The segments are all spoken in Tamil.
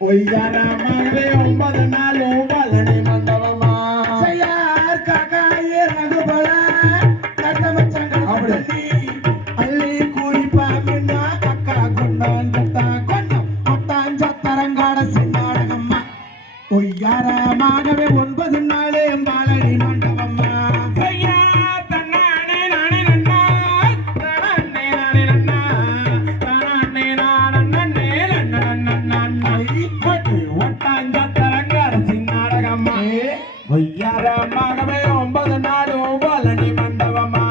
ஒய்யாரமாகவே 9 நாளும் பழனி மண்டபமா செய்யார் காக்காயே ரகுபல கட்டமச்சங்கள் அப்படி அள்ளி கூறிப்பாங்கன்னா கக்கா கொண்டான் கட்டா கொண்டான் கொட்டான் சத்தரங்காட சின்னாடகம்மா ஒய்யாரமாகவே 9 நாளும் பழனி மண்டபமா ஒய்யாரமாகவே 9 நாளும் பழனி மண்டபமா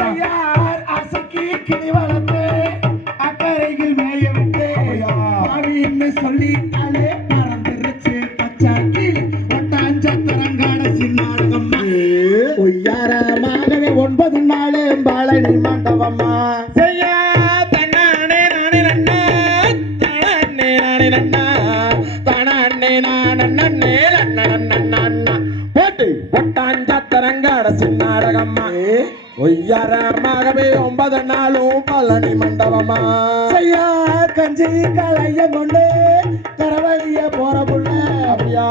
செய்யார் அசக்கி கிளி வளர்த்து அக்கறையில் மேய விட்டு மாவின்னு சொல்லிட்டாலே பறந்துருச்சு பச்சை கிளி ஒட்டாஞ்சத்திரங்காட சின்னாடகம்மா ஒய்யாரமாகவே 9 நாளும் பழனி மண்டபமா செய்யார் தன்னானே நானே நன்னா தன்னானே நானே நன்னா தன்னானே நானே நன்னே நன்னா ஒட்டாஞ்சத்திரங்காட சின்னாடகம்மா ஒய்யாரமாகவே 9 நாளும் பழனி மண்டபமா செய்யா கஞ்சி களைய கொண்டு கரவழிய போற புள்ள அப்படியா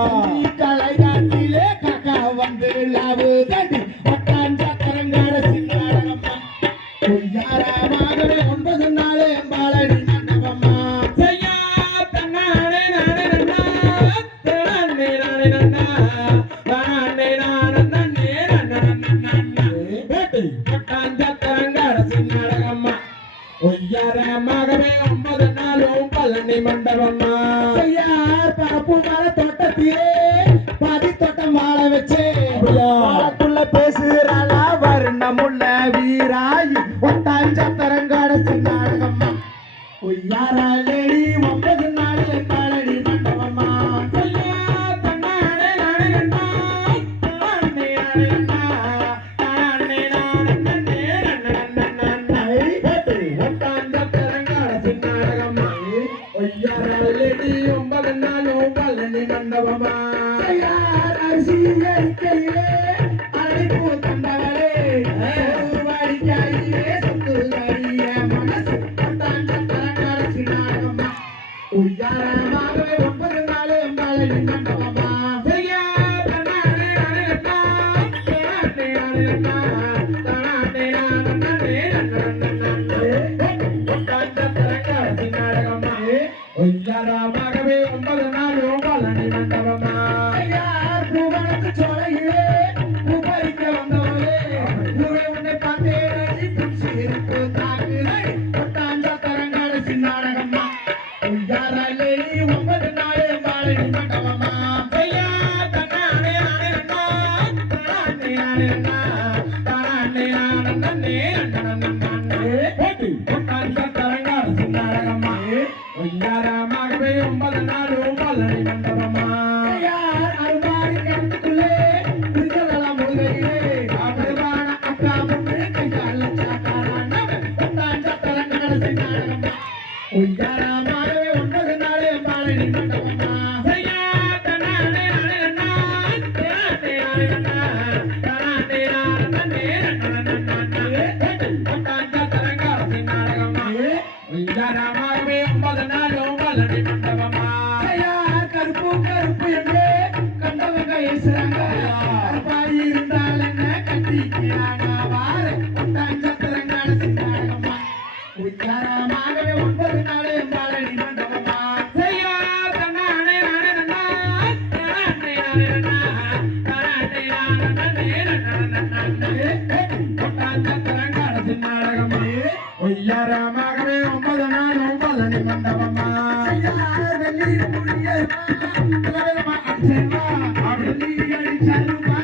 களை நாட்டிலே காக்கா வந்து லாவு தண்டி ஒட்டாஞ்சத்திரங்காட சின்னாடகம்மா ஒய்யாரமாகவே 9 நாளும் பழனி மண்டபமா செய்யா தன்னானே நானே நன்னா தன்னானே நானே நன்னா ஒய்யாரமாகவே 9 நாளும் பழனி மண்டபமா செய்யார் பரப்பு மர தோட்டத்திலே பாதி தோட்டம் வாழ வச்சு வாழக்குள்ள பேசுறாளா வர்ணமுள்ள வீராயி ஒட்டாஞ்சத்திரங்காட சின்னாடகம்மா ஒய்யாராளி 9 நாளும் பழனி மண்டபமா ஒய்யாரடி 9 நாளும் பழனி மண்டபமா செய்யார் அரிசி அரிக்கையிலே அழைப்பு தந்தவரே வாடிக்கையிலே சொத்து அறிய மனசு ஒட்டாஞ்சத்திரங்காட சின்னாடகம்மா ஒய்யாரமாகவே 9 நாளும் பழனி மண்டபமா செய்யார் தன்னானே நானே நன்னா தன்னானே நானே நன்னா தன்னானே நானே நன்னா ஒட்டாஞ்சத்திரங்காட சின்னாடகம்மா ஒய்யாரமாகவே 9 நாளும் பழனி மண்டபமா செய்யார் பூவனத்து சோலையிலே பூபறிக்க வந்தவளே பூவே உன்னை பார்த்தேன் புடிச்சிருக்கு தாக்குதே ஒட்டாஞ்சத்திரங்காட சின்னாடகம்மா ஒய்யாரலே 9 நாளும் பழனி மண்டபமா செய்யார் தன்னானே நானே நன்னா தன்னானே நானே நன்னா தன்னானே நானே நன்னா ஒட்டாஞ்சத்திரங்காட சின்னாடகம்மா ஒய்யாரமாகவே 9 நாளும் பழனி மண்டபமா செய்யார் அருமாரி கருத்துக்குள்ளே குடிக்கலாம் முழுகையிலே அபர்வான அக்கா முன்னே கைகால சாக்காரான ஒட்டாஞ்சத்திரங்காட சின்னாடகம்மா ஒய்யாரமாகவே 9 நாளும் பழனி மண்டபமா செய்யார் தன்னானே நானே நன்னா தன்னானே நானே நன்னா தன்னானே நானே நன்னா ஒட்டாஞ்சத்திரங்காட சின்னாடகம்மா ஒய்யாரமாகவே 9 நாளும் பழனி மண்டபமா செய்யார் கருப்பு கருப்பு என்று கண்டவங்க ஏசுறாங்க கருப்பாய் இருந்தால் என்ன கட்டிக்கிறாங்க வார ஒட்டாஞ்சத்திரங்காட சின்னாடகம்மா ஒய்யாரமாகவே 9 நாளும் பழனி மண்டபமா செய்யார் தன்னானே நானே நன்னா தன்னானே நானே நன்னா தன்னானே நானே நன்னா ஒட்டாஞ்சத்திரங்காட சின்னாடகம்மா ஒய்யாரமாகவே 9 நாளும் பழனி மண்டபமா செய்யார் வெள்ளி புளியமா அடிச்சேமா அப்படி அடிச்சாருமா